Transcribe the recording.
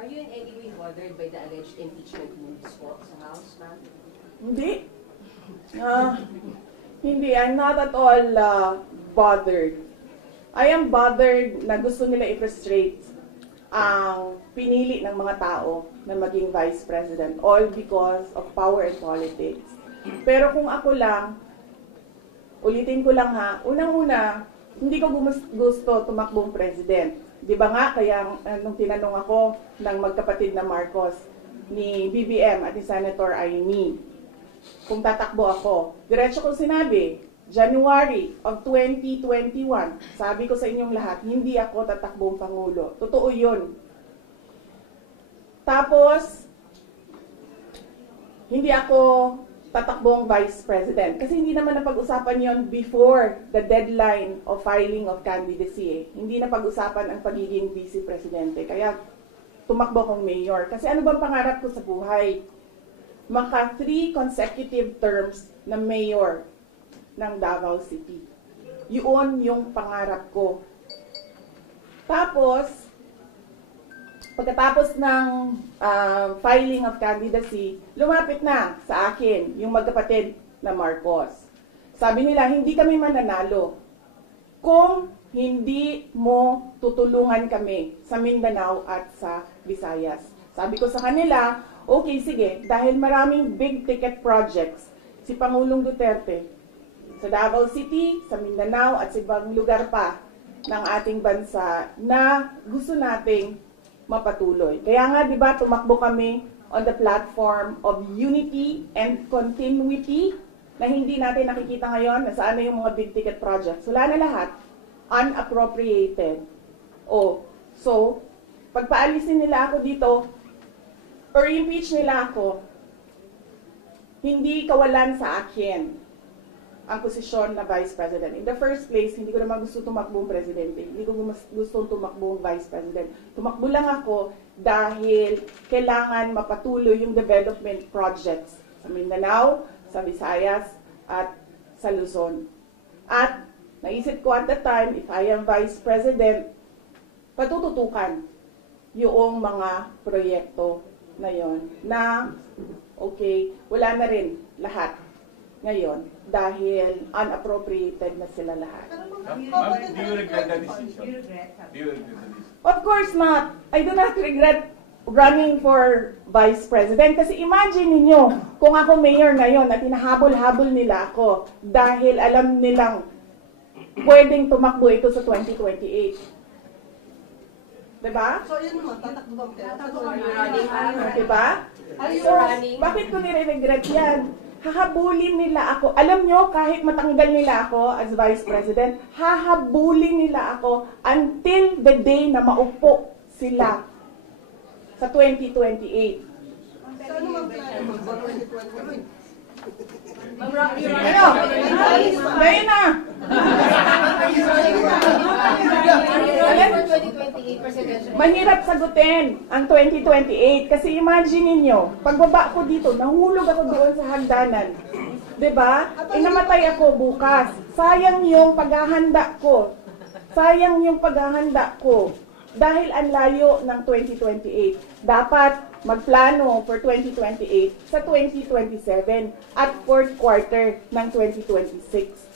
Are you in any way bothered by the alleged impeachment moves po sa House, ma'am? Hindi. Hindi. I'm not at all bothered. I am bothered na gusto nila i-frustrate ang pinili ng mga tao na maging Vice President, all because of power and politics. Pero kung ako lang, ulitin ko lang ha, unang-una, hindi ko gusto tumakbong President. Di ba nga, kaya nung tinanong ako ng magkapatid na Marcos, ni BBM at ni Senator Amy, kung tatakbo ako, diretso ko sinabi, January of 2021, sabi ko sa inyong lahat, hindi ako tatakbong Pangulo. Totoo yun. Tapos, hindi ako tatakbong Vice President. Kasi hindi naman napag-usapan yon before the deadline of filing of candidacy. Hindi napag-usapan ang pagiging Vice Presidente. Kaya tumakbo akong mayor. Kasi ano bang pangarap ko sa buhay? Maka 3 consecutive terms na mayor ng Davao City. Yun yung pangarap ko. Tapos, pagkatapos ng filing of candidacy, lumapit na sa akin yung magkapatid na Marcos. Sabi nila, hindi kami mananalo kung hindi mo tutulungan kami sa Mindanao at sa Visayas. Sabi ko sa kanila, okay, sige, dahil maraming big ticket projects si Pangulong Duterte sa Davao City, sa Mindanao at sa ibang lugar pa ng ating bansa na gusto nating mapatuloy. Kaya nga, di ba, tumakbo kami on the platform of unity and continuity na hindi natin nakikita ngayon na saan na yung mga big ticket projects. Wala na lahat. Unappropriated. So, pagpaalisin nila ako dito or impeach nila ako, hindi kawalan sa akin ang posisyon na Vice President. In the first place, hindi ko naman gusto tumakbong Presidente. Hindi ko gusto tumakbong Vice President. Tumakbo lang ako dahil kailangan mapatuloy yung development projects sa Mindanao, sa Visayas, at sa Luzon. At naisip ko at the time, if I am Vice President, patututukan yung mga proyekto na yon na, okay, wala na rin lahat ngayon dahil unappropriated na sila lahat. Ma'am, do you regret that decision? Do you regret that decision? Of course not. I do not regret running for Vice President. Kasi imagine niyo kung ako mayor ngayon at hinahabol-habol nila ako dahil alam nilang pwedeng tumakbo ito sa 2028. Diba? So, yun mo, tatakbo ka. Diba? So, bakit ko nire-regret yan? Hahabulin nila ako. Alam nyo, kahit matanggal nila ako as Vice President, hahabulin nila ako until the day na maupo sila sa 2028. So, ano mga plano mo sa 2028? Ano? Ngayon na! Mahirap sagutin ang 2028 kasi imagine ninyo, pagbaba ko dito, nahulog ako doon sa hagdanan. Diba? Namatay ako bukas. Sayang yung paghahanda ko. Sayang yung paghahanda ko. Dahil ang layo ng 2028. Dapat magplano for 2028 sa 2027 at fourth quarter ng 2026.